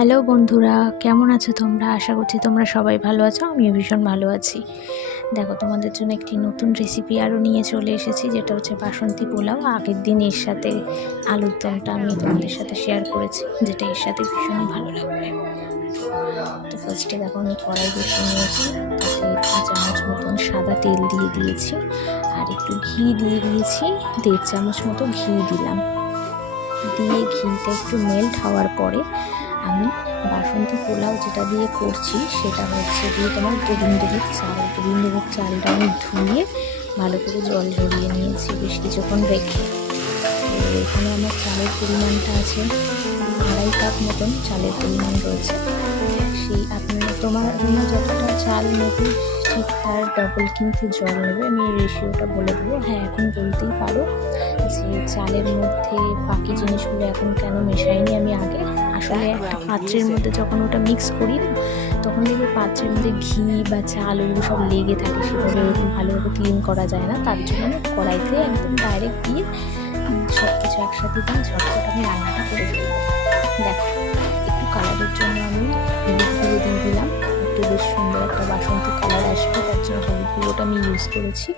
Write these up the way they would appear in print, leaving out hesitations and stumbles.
Hello বন্ধুরা, কেমন আছো তোমরা? আশা করছি তোমরা সবাই ভালো আছো। আমিও ভীষণ ভালো আছি। দেখো, তোমাদের জন্য একটি নতুন রেসিপি আরও নিয়ে চলে এসেছি, যেটা হচ্ছে বাসন্তী পোলাও। আগের দিন এর সাথে আলুর দমটা আমি তোমাদের সাথে শেয়ার করেছি, যেটা এর সাথে ভীষণই ভালো লাগবে। তো ফার্স্টে দেখো, আমি কড়াই বসিয়ে নিয়েছি, তাতে 2 চামচ মতন সাদা তেল দিয়ে দিয়েছি, আর একটু ঘি দিয়ে দিয়েছি। 1.5 চামচ মতো ঘি দিলাম। দিয়ে ঘিটা একটু মেল্ট হওয়ার পরে আমি বাসন্তী পোলাও যেটা দিয়ে করছি সেটা হচ্ছে দিয়ে তোমার গোবিন্দভোগ চালটা আমি ধুয়ে ভালো করে জল ঝরিয়ে নিয়েছি বেশ কিছুক্ষণ রেখে। তো এখানে আমার চালের পরিমাণটা আছে 2.5 কাপ মতন চালের পরিমাণ রয়েছে। সেই তোমার যতটা চাল নেবে ঠিক তার ডবল কিন্তু জল নেবে। আমি এই রেশিওটা বলে দেবো। হ্যাঁ, এখন বলতেই পারো যে চালের মধ্যে বাকি জিনিসগুলো এখন কেন মেশাইনি আমি আগে। আসলে একটা পাত্রের মধ্যে যখন ওটা মিক্স করি না, তখন দেখবে পাত্রের মধ্যে ঘি বা চাল ওগুলো সব লেগে থাকে, সেভাবে ওরকম ভালোভাবে ক্লিন করা যায় না। তার জন্য আমি কড়াইতে একদম ডাইরেক্ট দিয়ে সব কিছু একসাথে দিয়ে ঝটপট আমি রান্নাটা করে ফেলবো। দেখো, একটু কালারের জন্য আমি হলুদ গুঁড়ো দিয়ে দিলাম। একটু বেশ সুন্দর একটা বাসন্তী কালার আসবে, তার জন্য হলুদ গুঁড়োটা আমি ইউজ করেছি।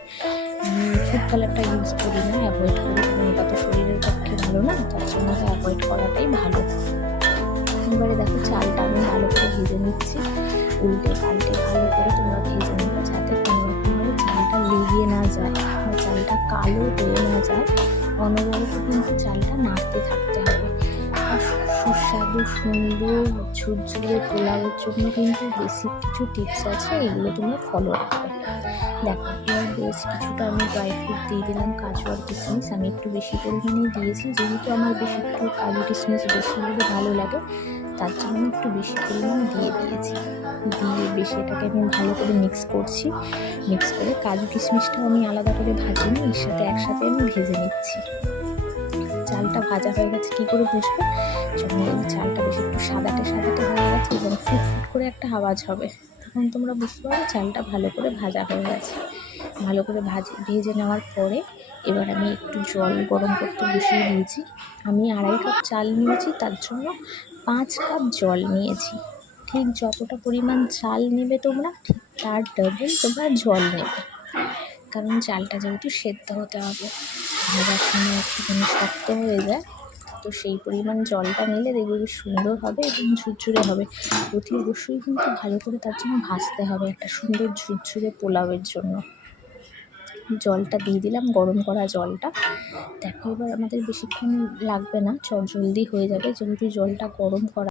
আমি ফুড কালারটা ইউজ করি না, অ্যাভয়েড করি, কারণ ওটা তো শরীরের পক্ষে ভালো না, তার জন্য ওটা অ্যাভয়েড করাটাই ভালো। এবারে দেখো, চালটা আমি ভালো করে ভেজে নিচ্ছি, উল্টে পাল্টে ভালো করে তোমরা ভেজে নেবে, যাতে কোনোরকমভাবে চালটা লেগে না যায় বা চালটা কালো হয়ে না যায়। অনবরত কিন্তু চালটা নাড়তে থাকতে হবে। আর সুস্বাদু সুন্দর ঝুরঝুরে পোলাওয়ের জন্য কিন্তু বেসিক কিছু টিপস আছে, এগুলো তোমরা ফলো রাখবে। দেখো, এবার বেশ কিছুটা আমি ড্রাই ফ্রুট দিয়ে দিলাম, কাজু আর কিশমিশ। আমি একটু বেশি পরিমাণেই দিয়েছি, যেহেতু আমার বেশি একটু কাজু কিশমিশ বেশি হলে ভালো লাগে, তার জন্য আমি একটু বেশি পরিমাণ দিয়ে দিয়েছি। দিয়ে বেশি এটাকে আমি ভালো করে মিক্স করছি। মিক্স করে কাজু কিশমিশটাও আমি আলাদা করে ভাজিনি, এর সাথে একসাথে আমি ভেজে নিচ্ছি। চালটা ভাজা হয়ে গেছে কী করে বুঝবে? যখন দেখবে চালটা বেশি একটু সাদাটে হয়ে গেছে এবং ফুট করে একটা আওয়াজ হবে, তখন তোমরা বুঝতে পারো চালটা ভালো করে ভাজা হয়ে গেছে। ভালো করে ভেজে নেওয়ার পরে এবার আমি একটু জল গরম করতে বসিয়ে দিয়েছি। আমি 2.5 কাপ চাল নিয়েছি, তার জন্য 5 কাপ জল নিয়েছি। ঠিক যতটা পরিমাণ চাল নেবে তোমরা, ঠিক তার ডবল তোমরা জল নেবে, কারণ চালটা যেহেতু সেদ্ধ হতে হবে, ভাজার সময় একটুখানি শক্ত হয়ে যায়। তো সেই পরিমাণ জলটা নিলে দেখবে বেশ সুন্দর হবে এবং ঝুরঝুরে হবে। অবশ্যই কিন্তু ভালো করে তার জন্য ভাজতে হবে একটা সুন্দর ঝুরঝুরে পোলাওয়ের জন্য। জলটা দিয়ে দিলাম, গরম করা জলটা। দেখো, এবার আমাদের বেশিক্ষণ লাগবে না, জলদি হয়ে যাবে, যেহেতু জলটা গরম করা।